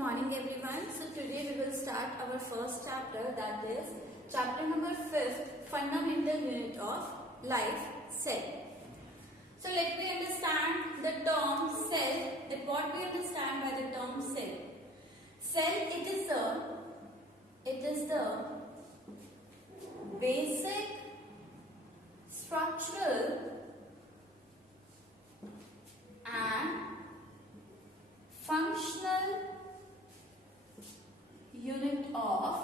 morning everyone. So today we will start our first chapter, that is chapter number 5, fundamental unit of life, cell. So let me understand the term cell, that what we understand by the term cell. Cell, it is the basic structural and functional unit of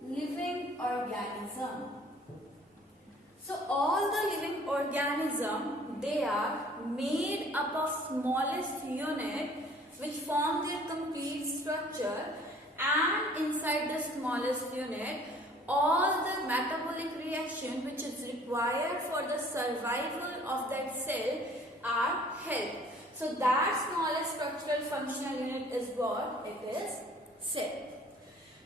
living organism. So all the living organism, they are made up of smallest unit which form their complete structure, and inside the smallest unit all the metabolic reaction which is required for the survival of that cell are held. So that smallest structural functional unit is what? It is cell.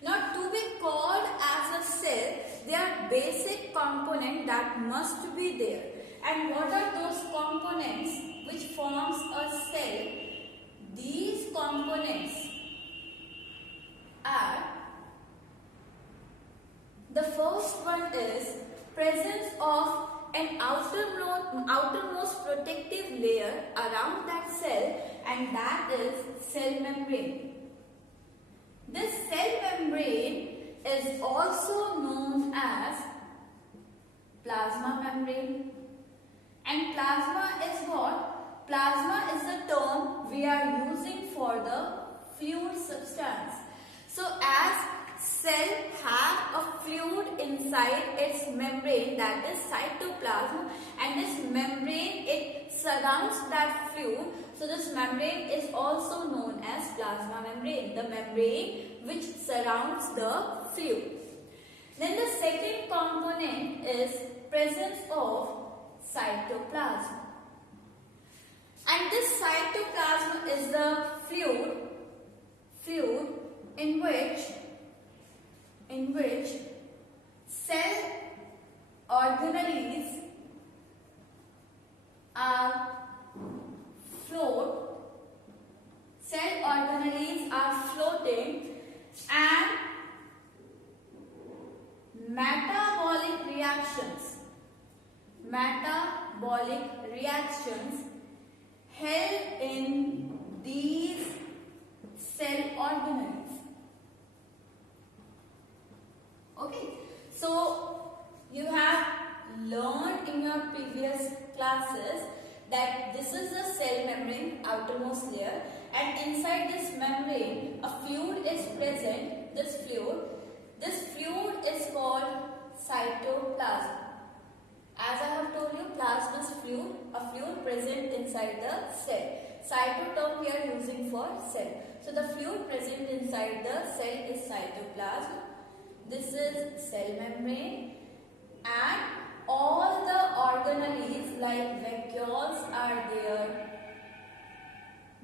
Now to be called as a cell, there are basic components that must be there. And what are those components which forms a cell? These components are, the first one is presence of an outermost protective layer around that cell, and that is cell membrane. This cell membrane is also known as plasma membrane. And plasma is what? Plasma is the term we are using for the fluid substance. So as cell have a fluid inside its membrane, that is cytoplasm, and this membrane, it surrounds that fluid. So this membrane is also known as plasma membrane, the membrane which surrounds the fluid. Then the second component is presence of cytoplasm. And this cytoplasm is the fluid in which cell organelles are floating, and metabolic reactions held in these cell organelles. Okay, so you have learned in your previous classes that this is the cell membrane, outermost layer, and inside this membrane a fluid is present. This fluid is called cytoplasm. As I have told you, plasma is fluid, a fluid present inside the cell. Cyto term we are using for cell. So the fluid present inside the cell is cytoplasm. This is cell membrane, and all the organelles like vacuoles are there,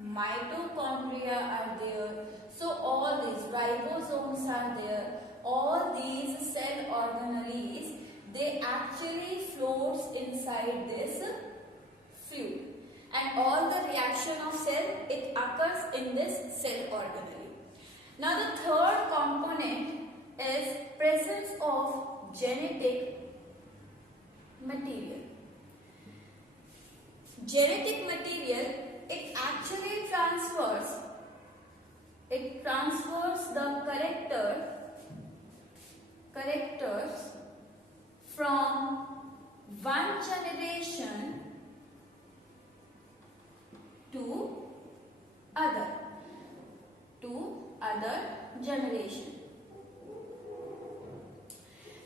mitochondria are there. So all these ribosomes are there. All these cell organelles, they actually floats inside this fluid, and all the reaction of cell, it occurs in this cell organelle. Now the third component is presence of genetic material. Genetic material, it actually transfers the characters from one generation to other generation.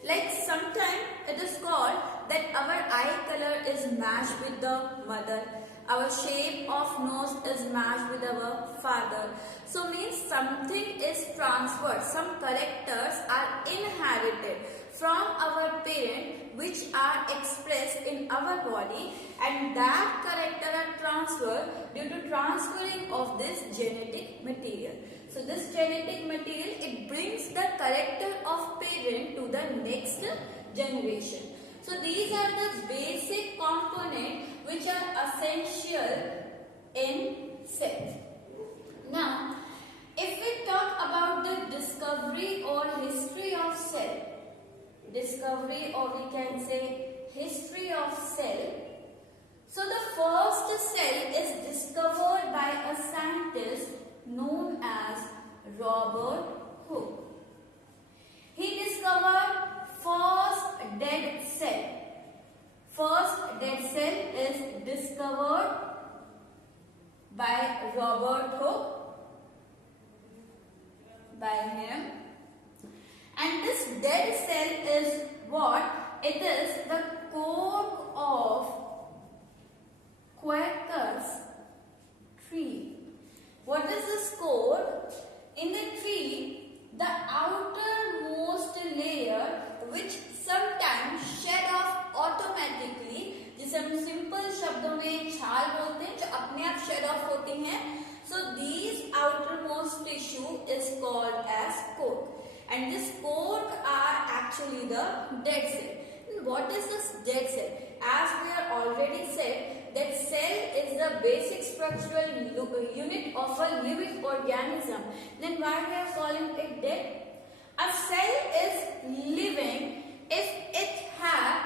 Like sometimes it is called that our eye color is matched with the mother, our shape of nose is matched with our father. So means something is transferred, some characters are inherited from our parent which are expressed in our body, and that character are transferred due to transferring of this genetic material. So this genetic material, it brings the character of parent to the next generation. So these are the basic components which are essential in cells. Now discovery, or we can say history of cell. So the first cell is discovered by a scientist known as Robert Hooke. He discovered first dead cell. First dead cell is discovered by Robert Hooke, by him. And this dead cell is what? It is the cork of Quercus tree. What is this cork? In the tree, the outermost layer which sometimes shed off automatically, जिसे हम simple शब्दों में छाल बोलते हैं, जो अपने आप shed off होती हैं. So these outermost tissue is called as cork, and this cork are actually the dead cell. What is this dead cell? As we are already said, that cell is the basic structural unit of a living organism. Then why we are calling it dead? A cell is living if it has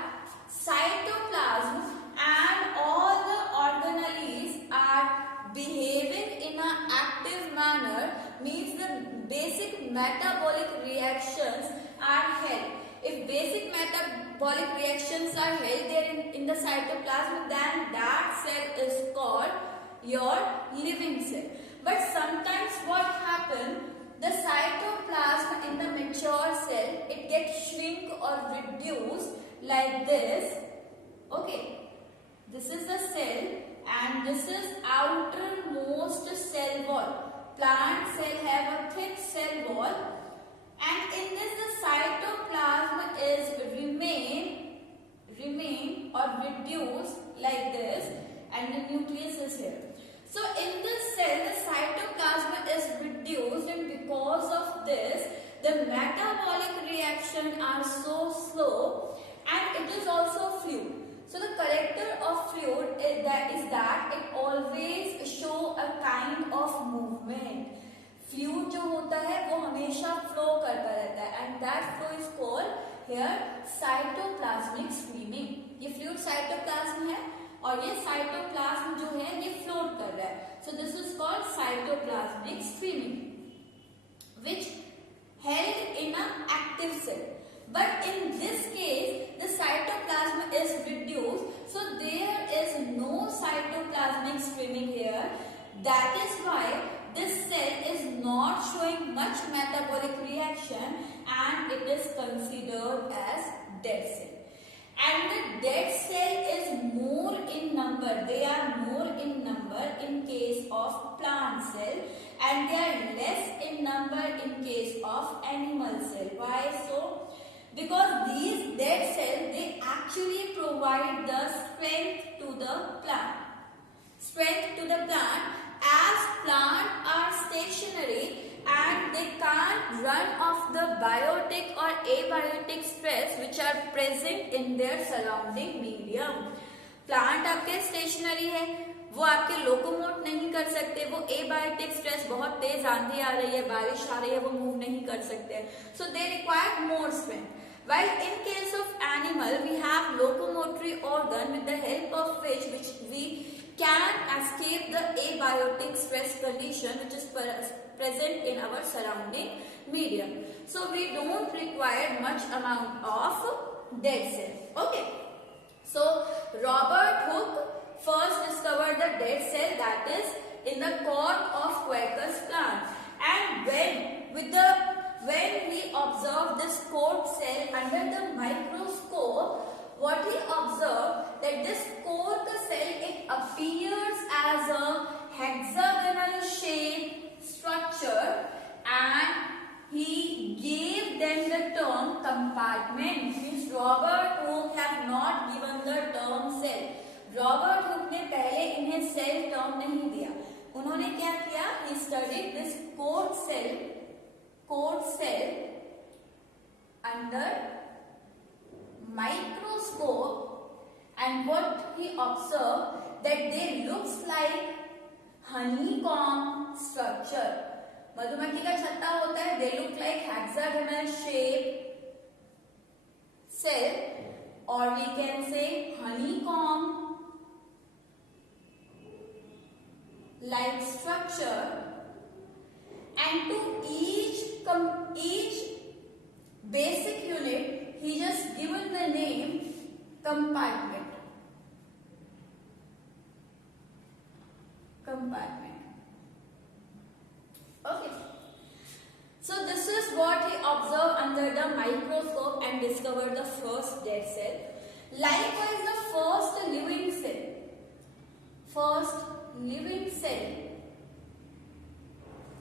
cytoplasm and all the organelles are behaving in an active manner, means the basic metabolic reactions are held. If basic metabolic reactions are held there in the cytoplasm, then that cell is called your living cell. But sometimes what happens, the cytoplasm in the mature cell, it gets shrink or reduced like this. Okay, this is the cell and this is outermost cell wall. Plant cell have a thick cell wall, and in this the cytoplasm is remain or reduced like this, and the nucleus is here. So in this cell the cytoplasm is reduced, and because of this the metabolic reactions are so slow, and it is also fluid. So the character of fluid is that it always show a kind of movement. Fluid जो होता है वो हमेशा flow करता रहता है, and that flow is called here cytoplasmic streaming. ये fluid cytoplasm है और ये साइटोप्लाज्म जो है ये फ्लोट कर रहा है. So this is called cytoplasmic streaming which held in an active cell. But in this case the cytoplasm is reduced, so there is no cytoplasmic streaming here. That is why this cell is not showing much metabolic reaction, and it is considered as dead cell. And the dead cell is more in number. They are more in number in case of plant cell, and they are less in number in case of animal cell. Why so? Because these dead cells, they actually provide the strength to the plant. Strength to the plant, as plants are stationary and they can't run off the biotic or abiotic stress which are present in their surrounding medium. Plant आपके stationary है, वो आपके locomote नहीं कर सकते, वो abiotic stress, बहुत तेज आंधी आ रही है, बारिश आ रही है, वो मूव नहीं कर सकते, so they require more strength. While in case of animal we have locomotory organ with the help of which we can escape the abiotic stress condition which is present in our surrounding medium. So we don't require much amount of dead cells. Okay. So Robert Hooke first discovered the dead cell, that is in the cork of Quercus plant, and when he observed this cork cell under the microscope, what he observed, that this cork cell, it appears as a hexagonal shaped structure, and he gave them the term compartment. Means Robert Hooke have not given the term cell. Robert Hooke ने पहले इन्हें cell term नहीं दिया. उन्होंने क्या किया? He studied this cork cell under microscope, and what he observed, that they looks like honeycomb structure. मधुमक्खी का छत्ता होता है, they look like hexagonal shape cell, or we can say honeycomb like structure, and to each basic unit he just given the name compartment. Okay. So this is what he observed under the microscope and discovered the first dead cell. Likewise, the first living cell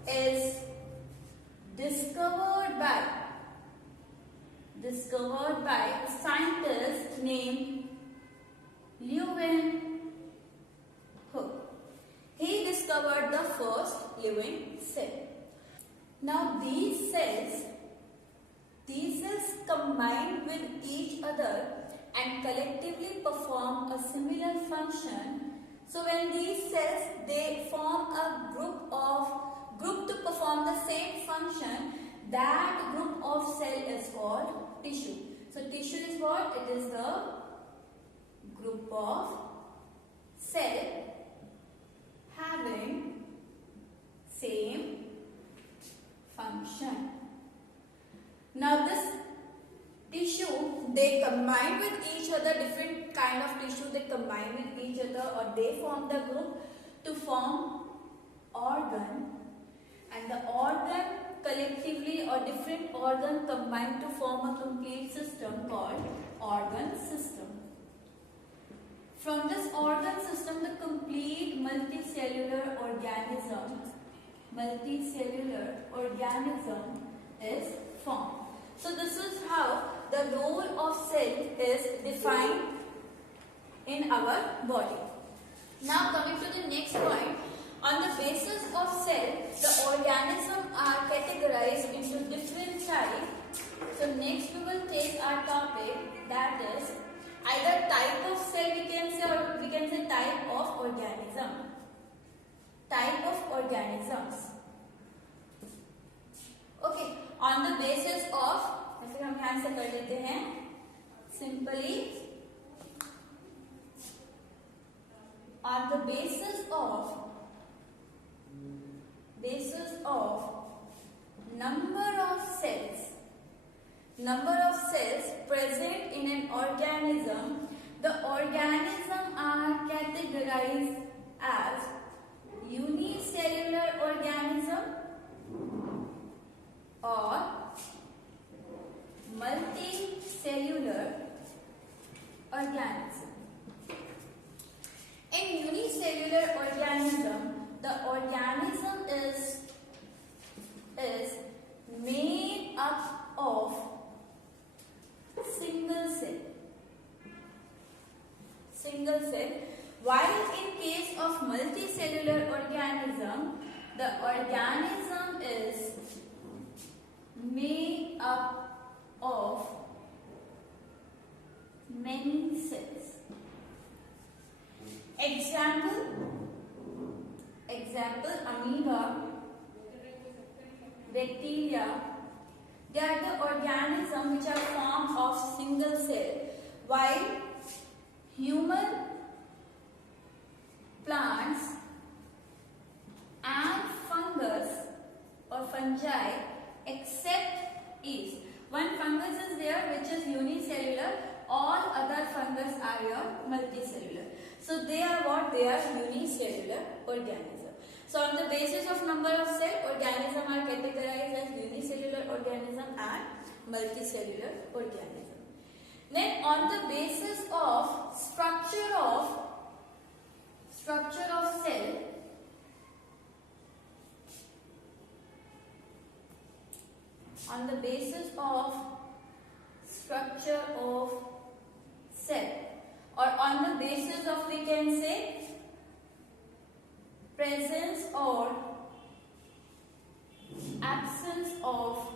is discovered by a scientist named Leeuwenhoek. He discovered the first living cell. Now these cells combine with each other and collectively perform a similar function. So when these cells, they form a group to perform the same function, that group of cell is called tissue. So tissue is what? It is the group of cell having same function. Now this tissue, they combine with each other, different kind of tissue, they combine with each other, or they form the group to form organ, and the organ collectively or different organ combine to form a complete system called organ system. From this organ system, the complete multicellular organism is formed. So this is how the role of cell is defined in our body. Now coming to the next point, on the basis of cell, the organisms are categorized into different types. So next we will take our topic, that is either type of cell we can say, or we can say type of organism. Type of organisms. Okay, on the basis of, फिर हम यहाँ से कर लेते हैं simply, on the basis of number of cells present in an organism, the organism are categorized as unicellular organism or multicellular organism. In unicellular organism, the organism is made up of single cell, while in case of multicellular organism, the organism is made up of many cells. Example, amoeba, bacteria, they are the organisms which are formed of single cell, while human, plants and fungus or fungi, except yeast. One fungus is there which is unicellular, all other fungus are your multicellular. So they are what? They are unicellular organisms. So on the basis of number of cell, organisms are categorized as unicellular organism and multicellular organism. Then on the basis of structure of cell, on the basis of structure of cell, or on the basis of, we can say, presence or absence of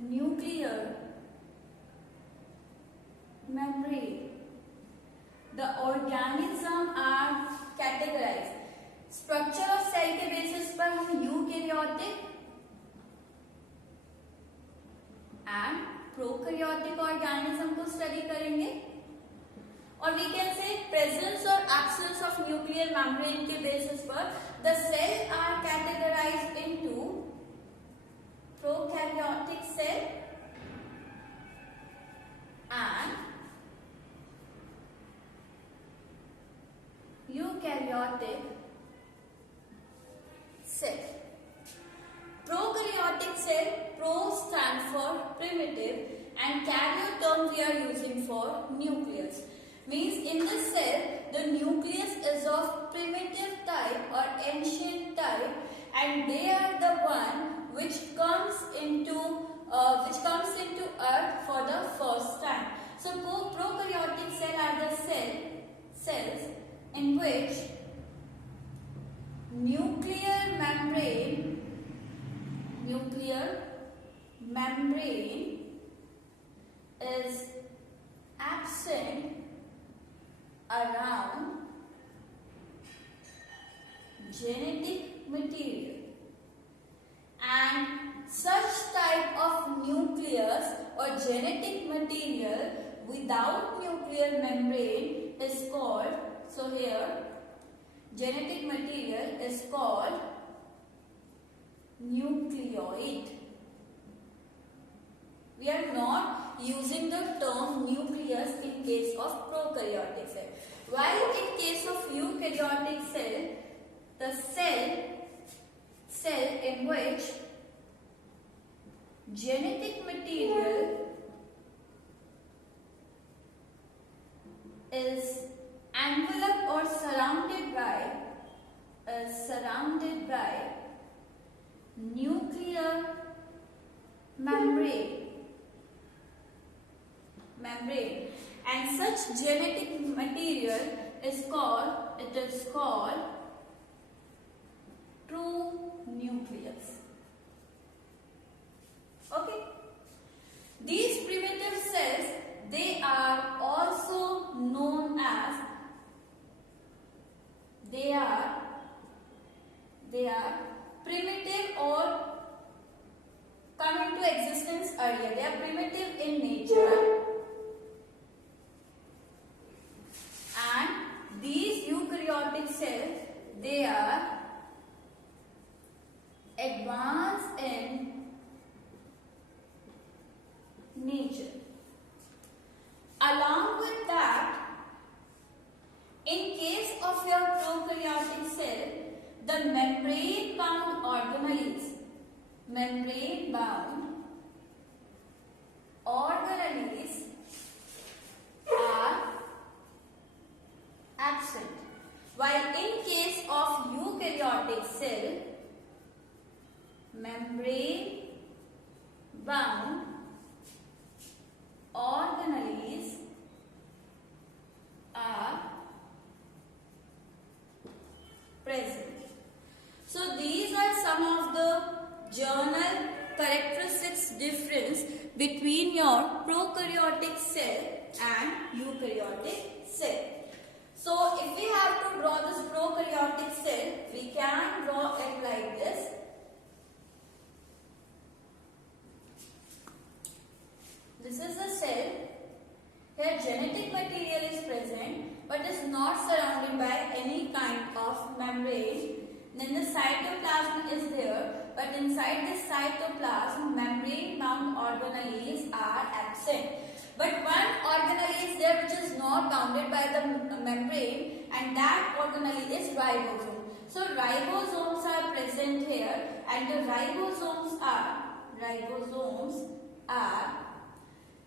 nuclear membrane, the organism are categorized. Structure of cell के basis पर हम eukaryotic, prokaryotic organism को study करेंगे। और we can say presence और absence of nuclear membrane के basis पर the cell are categorized into prokaryotic cell and eukaryotic cell. Prokaryotic cell, pro stand for primitive and karyo term we are using for nucleus. Means in the cell the nucleus is of primitive type or ancient type and they are the one which comes into earth for the first time. So prokaryotic cell are the cells in which nuclear membrane is absent around genetic material, and such type of nucleus or genetic material without nuclear membrane is called, so here genetic material is called nucleoid. We are not using the term nucleus in case of prokaryotic cell. While in case of eukaryotic cell, the cell in which genetic material is enveloped or surrounded by nuclear membrane, and such genetic material is called true nucleus. Okay, these primitive cells, they are also known as, they are primitive or come into existence earlier. They are primitive in nature, and these eukaryotic cells, they are advanced in nature. Along with that, in case of your prokaryotic cell, the membrane-bound organelles are absent. While in case of eukaryotic cell, membrane-bound organelles are present. So these are some of the journal characteristics difference between your prokaryotic cell and eukaryotic cell. So if we have to draw this prokaryotic cell, we can draw it like this. This is the cell. Here genetic material is present but is not surrounded by any kind of membrane. Then the cytoplasm is there, but inside this cytoplasm membrane-bound organelles are absent. But one organelle is there which is not bounded by the membrane, and that organelle is ribosome. So ribosomes are present here, and the ribosomes are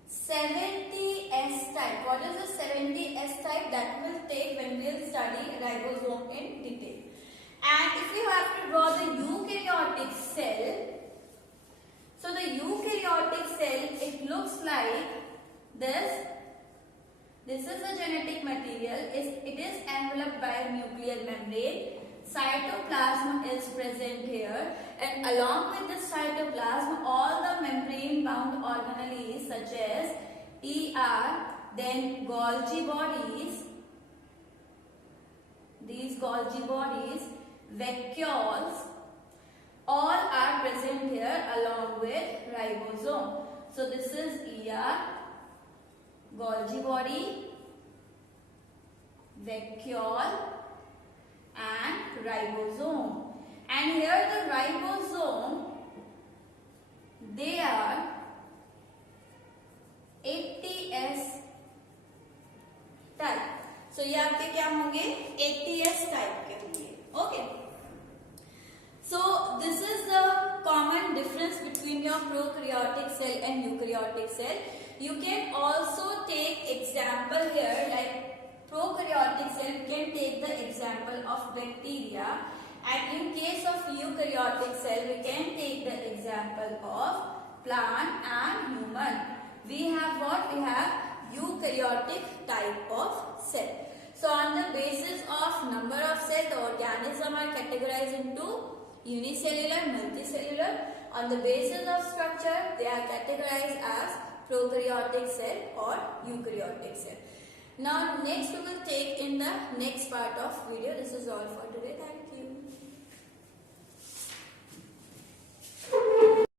70S type. What is the 70S type? That will take when we will study ribosome in detail. And if you have to draw the eukaryotic cell, so the eukaryotic cell, it looks like this. This is the genetic material. It is enveloped by a nuclear membrane. Cytoplasm is present here, and along with the cytoplasm, all the membrane-bound organelles such as then Golgi bodies, these Golgi bodies, vacuoles, all are present here along with ribosome. So this is Golgi body, vacuole, and ribosome. And here the ribosome, they are 80S type. So ये आपके क्या होंगे? 80S type के होंगे. Okay. So this is the common difference between your prokaryotic cell and eukaryotic cell. You can also take example here, like prokaryotic cell, you can take the example of bacteria, and in case of eukaryotic cell we can take the example of plant and human. We have what? We have eukaryotic type of cell. So on the basis of number of cell, the organism are categorized into unicellular, multicellular. On the basis of structure, they are categorized as prokaryotic cell or eukaryotic cell. Now next we will take in the next part of video. This is all for today. Thank you.